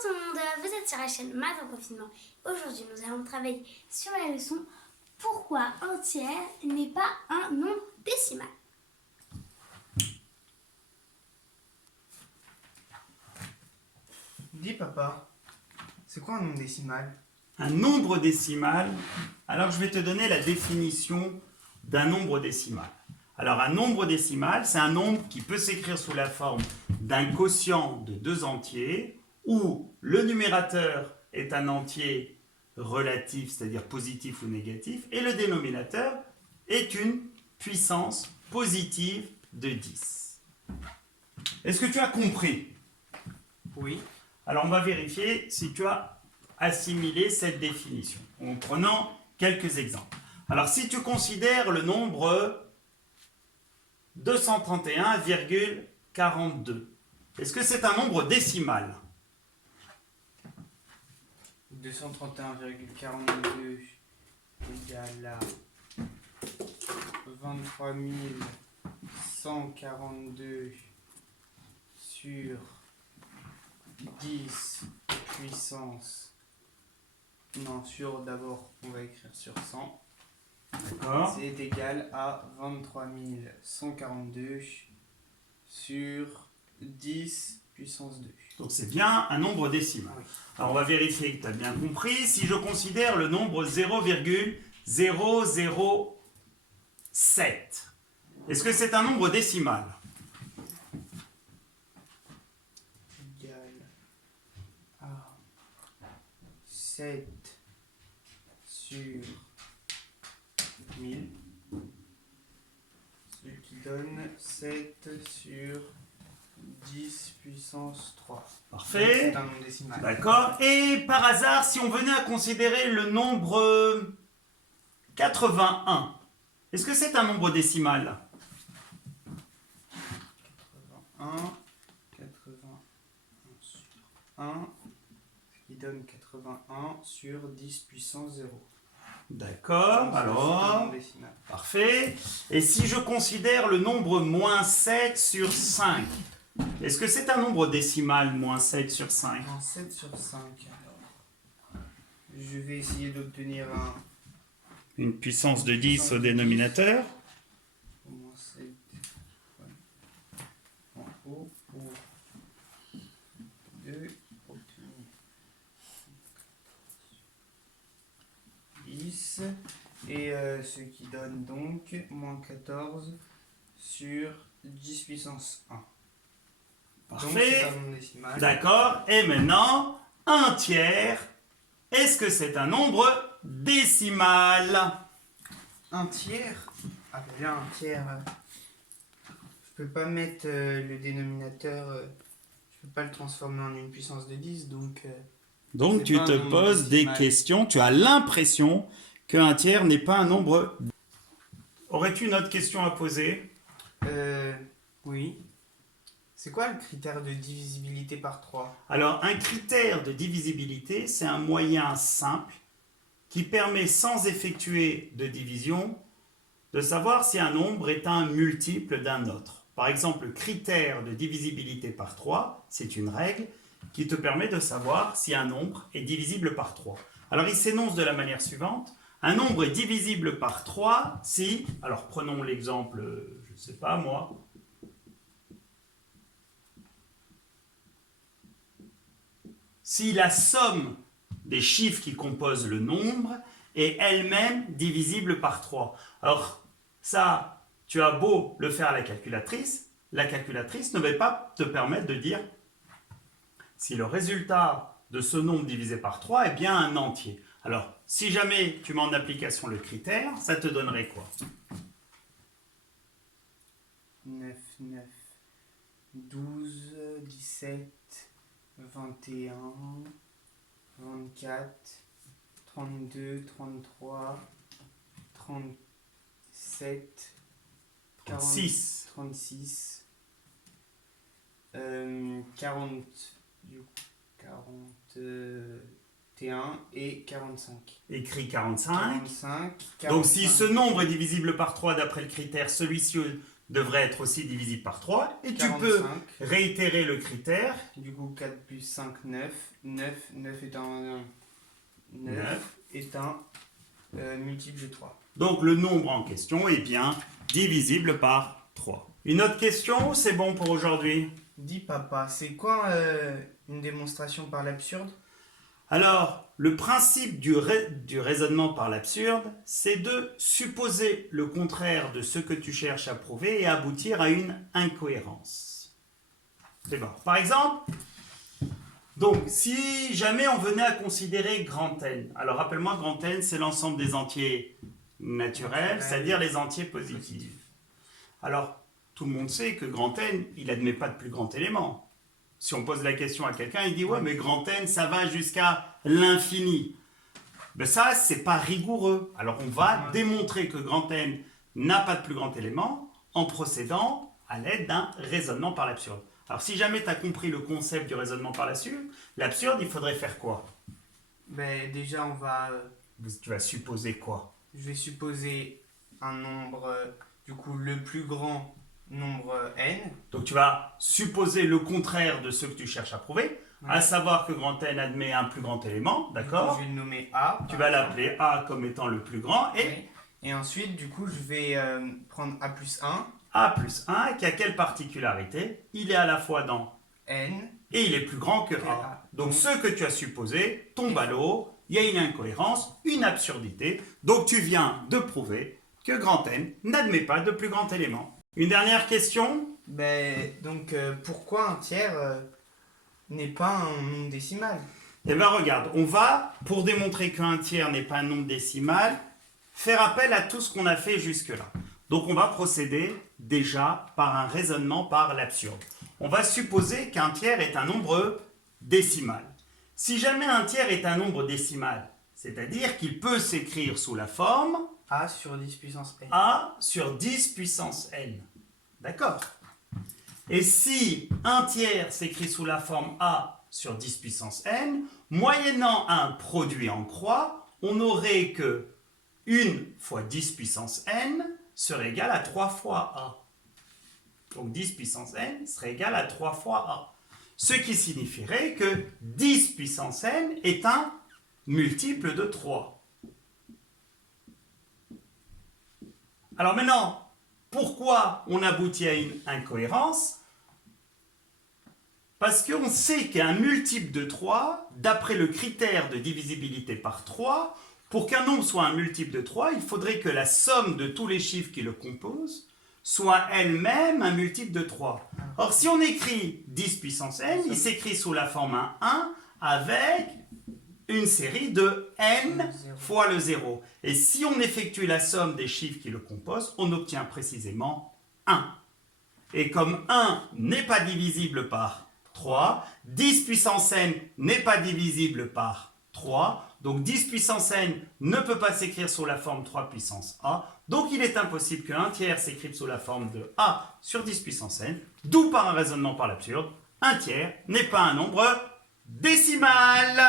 tout le monde, vous êtes sur la chaîne Maths en confinement. Aujourd'hui, nous allons travailler sur la leçon pourquoi un tiers n'est pas un nombre décimal. Dis papa, c'est quoi un nombre décimal? Un nombre décimal, alors je vais te donner la définition d'un nombre décimal. Alors un nombre décimal, c'est un nombre qui peut s'écrire sous la forme d'un quotient de deux entiers où le numérateur est un entier relatif, c'est-à-dire positif ou négatif, et le dénominateur est une puissance positive de 10. Est-ce que tu as compris? Oui. Alors on va vérifier si tu as assimilé cette définition en prenant quelques exemples. Alors si tu considères le nombre 231,42, est-ce que c'est un nombre décimal? 231,42 égale à 23 142 sur 10 puissance. Non, sur d'abord, on va écrire sur 100. D'accord. C'est égal à 23 142 sur 10 puissance 2. Donc c'est bien un nombre décimal. Oui. Alors on va vérifier que tu as bien compris. Si je considère le nombre 0,007, est-ce que c'est un nombre décimal? Égal à 7 sur 1000, ce qui donne 7 sur 10 puissance 3. Parfait. C'est un nombre décimal. D'accord. Et par hasard, si on venait à considérer le nombre 81, est-ce que c'est un nombre décimal? 81 sur 1, ce qui donne 81 sur 10 puissance 0. D'accord, C'est un alors, nombre décimal. parfait. Et si je considère le nombre moins 7 sur 5, est-ce que c'est un nombre décimal, moins 7 sur 5? 7 sur 5, alors. Je vais essayer d'obtenir Une puissance de 10 au dénominateur. moins 7 en haut pour 2 obtenir 10 et ce qui donne donc moins 14 sur 10 puissance 1. Donc Parfait. c'est un nombre décimal. D'accord. Et maintenant, un tiers. Est-ce que c'est un nombre décimal? Un tiers. Ah ben là, un tiers. Je peux pas mettre le dénominateur. Je peux pas le transformer en une puissance de 10, donc. Donc C'est tu pas te un nombre poses des décimal. questions. Tu as l'impression qu'un tiers n'est pas un nombre. Aurais-tu une autre question à poser? Oui. C'est quoi le critère de divisibilité par 3? Alors, un critère de divisibilité, c'est un moyen simple qui permet, sans effectuer de division, de savoir si un nombre est un multiple d'un autre. Par exemple, le critère de divisibilité par 3, c'est une règle qui te permet de savoir si un nombre est divisible par 3. Alors, il s'énonce de la manière suivante. Un nombre est divisible par 3 si, alors prenons l'exemple, je ne sais pas moi, si la somme des chiffres qui composent le nombre est elle-même divisible par 3. Alors ça, tu as beau le faire à la calculatrice ne va pas te permettre de dire si le résultat de ce nombre divisé par 3 est bien un entier. Alors, si jamais tu mets en application le critère, ça te donnerait quoi? 9, 9, 12, 17, 21, 24, 32, 33, 37, 6. 36, 40, du coup, 41 et 45. Écrit 45. 45, 45. Donc si ce nombre est divisible par 3 d'après le critère, celui-ci devrait être aussi divisible par 3. Et tu peux 45. réitérer le critère. Du coup, 4 plus 5, 9. 9 est un... 9 est un multiple de 3. Donc le nombre en question est bien divisible par 3. Une autre question, c'est bon pour aujourd'hui? Dis papa, c'est quoi une démonstration par l'absurde? Alors, le principe du raisonnement par l'absurde, c'est de supposer le contraire de ce que tu cherches à prouver et aboutir à une incohérence. C'est bon. Par exemple, donc, si jamais on venait à considérer grand N, alors rappelle-moi, grand N, c'est l'ensemble des entiers naturels, c'est-à-dire les entiers positifs. Alors, tout le monde sait que grand N, il n'admet pas de plus grand élément. Si on pose la question à quelqu'un, il dit « Ouais, mais grand N, ça va jusqu'à l'infini. » Ben ça, c'est pas rigoureux. Alors, on va démontrer que grand N n'a pas de plus grand élément en procédant à l'aide d'un raisonnement par l'absurde. Alors, si jamais tu as compris le concept du raisonnement par l'absurde, il faudrait faire quoi? Ben, déjà, on va... Tu vas supposer quoi? Je vais supposer un nombre, du coup, le plus grand nombre n. Donc, tu vas supposer le contraire de ce que tu cherches à prouver, à savoir que grand N admet un plus grand élément, d'accord? Je vais le nommer A. Tu vas l'appeler A comme étant le plus grand, Et ensuite, du coup, je vais prendre A plus 1. A plus 1, qui a quelle particularité? Il est à la fois dans N. Et il est plus grand que A. Donc ce que tu as supposé tombe à l'eau, il y a une incohérence, une absurdité. Donc tu viens de prouver que grand N n'admet pas de plus grand élément. Une dernière question? Ben, donc, pourquoi un tiers n'est pas un nombre décimal? Eh bien regarde, on va, pour démontrer qu'un tiers n'est pas un nombre décimal, faire appel à tout ce qu'on a fait jusque-là. Donc on va procéder déjà par un raisonnement par l'absurde. On va supposer qu'un tiers est un nombre décimal. Si jamais un tiers est un nombre décimal, c'est-à-dire qu'il peut s'écrire sous la forme A sur 10 puissance n. A sur 10 puissance n. D'accord? Et si un tiers s'écrit sous la forme A sur 10 puissance n, moyennant un produit en croix, on n'aurait que 1 fois 10 puissance n serait égal à 3 fois A. Donc 10 puissance n serait égal à 3 fois A. Ce qui signifierait que 10 puissance n est un multiple de 3. Alors maintenant, pourquoi on aboutit à une incohérence? Parce qu'on sait qu'un multiple de 3, d'après le critère de divisibilité par 3, pour qu'un nombre soit un multiple de 3, il faudrait que la somme de tous les chiffres qui le composent soit elle-même un multiple de 3. Or, si on écrit 10 puissance n, il s'écrit sous la forme 1 avec une série de n fois le 0. Et si on effectue la somme des chiffres qui le composent, on obtient précisément 1. Et comme 1 n'est pas divisible par 3, 10 puissance n n'est pas divisible par 3, donc 10 puissance n ne peut pas s'écrire sous la forme 3 puissance a, donc il est impossible qu'un tiers s'écrive sous la forme de a sur 10 puissance n, d'où par un raisonnement par l'absurde, un tiers n'est pas un nombre décimal.